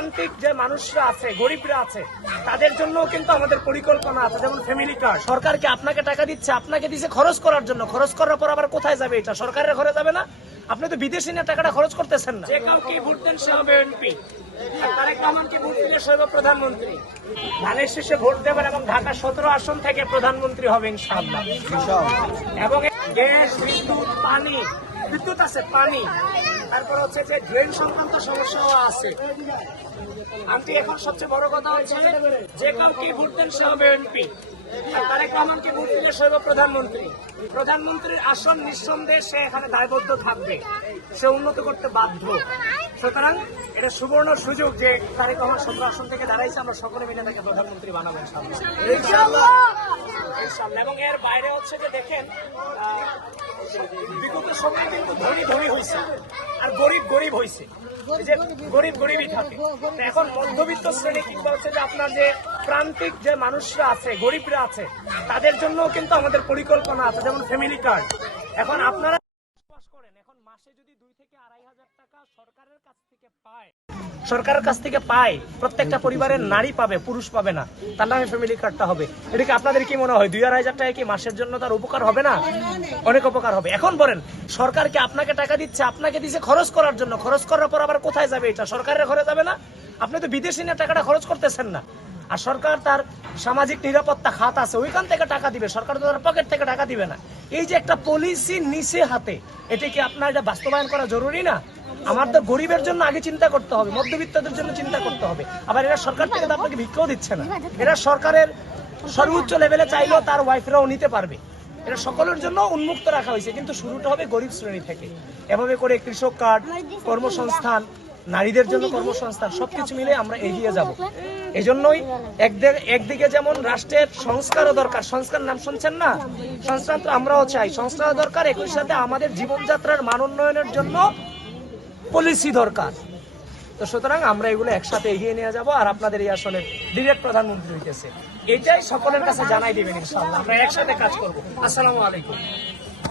প্রান্তিক যে মানুষরা আছে, গরিবরা আছে, তাদের জন্য কিন্তু আমাদের পরিকল্পনা আছে, যেমন ফ্যামিলি কার্ড। সরকারকে আপনাকে টাকা দিচ্ছে, আপনাকে দিচ্ছে খরচ করার জন্য, খরচ করার পর আবার কোথায় যাবে? এটা সরকারের ঘরে যাবে না। আপনি তো বিদেশি নিয়ে টাকাটা খরচ করতেছেন না। যে কাউকে ভোট দেন সে হবে এমপি, তারেক রহমানকে ভোট দিলে সে হবে প্রধানমন্ত্রী। ধানের শেষে ভোট দেবেন এবং ঢাকা 17 আসন থেকে প্রধানমন্ত্রী হবে ইনশাআল্লাহ। এবং গ্যাস, বিদ্যুৎ, পানি, বিদ্যুৎ আছে, পানি, তারপর হচ্ছে যে ড্রেন সংক্রান্ত সমস্যাও আছে। আন্টি, এখন সবচেয়ে বড় কথা হচ্ছে যে কাউকে ভোট দেন সে হবে এমপি, তারেক রহমানকে ভোট দিলে সে হবে প্রধানমন্ত্রী। প্রধানমন্ত্রীর আসন নিঃসন্দেহে সে এখানে দায়বদ্ধ থাকবে, সে উন্নত করতে বাধ্য। সুতরাং এটা সুবর্ণ সুযোগ যে তারেক রহমান 17 আসন থেকে দাঁড়াইছে, আমরা সকলে মিলে তাকে প্রধানমন্ত্রী বানাবো ইনশাআল্লাহ। এবং এর বাইরে হচ্ছে যে দেখেন, বিগত সময় কিন্তু ধনী ধনী হয়েছে আর গরিব গরিব হয়েছে, যে গরিব গরিবই থাকে। এখন মধ্যবিত্ত শ্রেণী কিংবা হচ্ছে যে আপনার যে প্রান্তিক যে মানুষরা আছে, গরিবরা আছে, তাদের জন্য কিন্তু আমাদের পরিকল্পনা আছে, যেমন ফ্যামিলি কার্ড। এখন আপনারা এখন মাসে যদি 2 থেকে 2,500 টাকা সরকারের কাছ থেকে পায়, প্রত্যেকটা পরিবারের নারী পাবে, পুরুষ পাবে না, তার নামে ফ্যামিলি কার্ডটা হবে। এটা কি আপনাদের কি মনে হয় 2,500 টাকা কি মাসের জন্য তার উপকার হবে না? অনেক উপকার হবে। এখন বলেন, সরকারকে আপনাকে টাকা দিচ্ছে, আপনাকে দিচ্ছে খরচ করার জন্য, খরচ করার পর আবার কোথায় যাবে? এটা সরকারের ঘরে যাবে না। আপনি তো বিদেশি নিয়ে টাকাটা খরচ করতেছেন না। আর সরকার তার সামাজিক নিরাপত্তা খাত আছে, ওইখান থেকে টাকা দিবে, সরকার তো তার পকেট থেকে টাকা দিবে না। এই যে একটা পলিসি নিচে হাতে, এটা কি আপনার এটা বাস্তবায়ন করা জরুরি না? আমাদের গরিবের জন্য আগে চিন্তা করতে হবে, মধ্যবিত্তদের জন্য চিন্তা করতে হবে। আবার এরা সরকার থেকে তো আপনাকে ভিক্ষাও দিচ্ছে না, এরা সরকারের সর্বোচ্চ লেভেলে চাইলেও তার ওয়াইফরাও নিতে পারবে। এটা সকলের জন্য উন্মুক্ত রাখা হয়েছে, কিন্তু শুরুটা হবে গরিব শ্রেণী থেকে। এভাবে করে কৃষক কার্ড, কর্মসংস্থান, নারীদের জন্য কর্মসংস্থান, সবকিছু মিলে আমরা এগিয়ে যাব। এই জন্যই একদিকে যেমন রাষ্ট্রের সংস্কারও দরকার, সংস্কার নাম শুনছেন না? সংস্কার তো আমরাও চাই, সংস্কার দরকার। একই সাথে আমাদের জীবনযাত্রার মান উন্নয়নের জন্য পলিসি দরকার। তো সুতরাং আমরা এগুলো একসাথে এগিয়ে নিয়ে যাব। আর আপনাদের এই আসলে ডিরেক্ট প্রধানমন্ত্রী হইতেছে, এটাই সকলের কাছে জানাই দিবেন ইনশাআল্লাহ। আমরা একসাথে কাজ করব। আসসালামু আলাইকুম।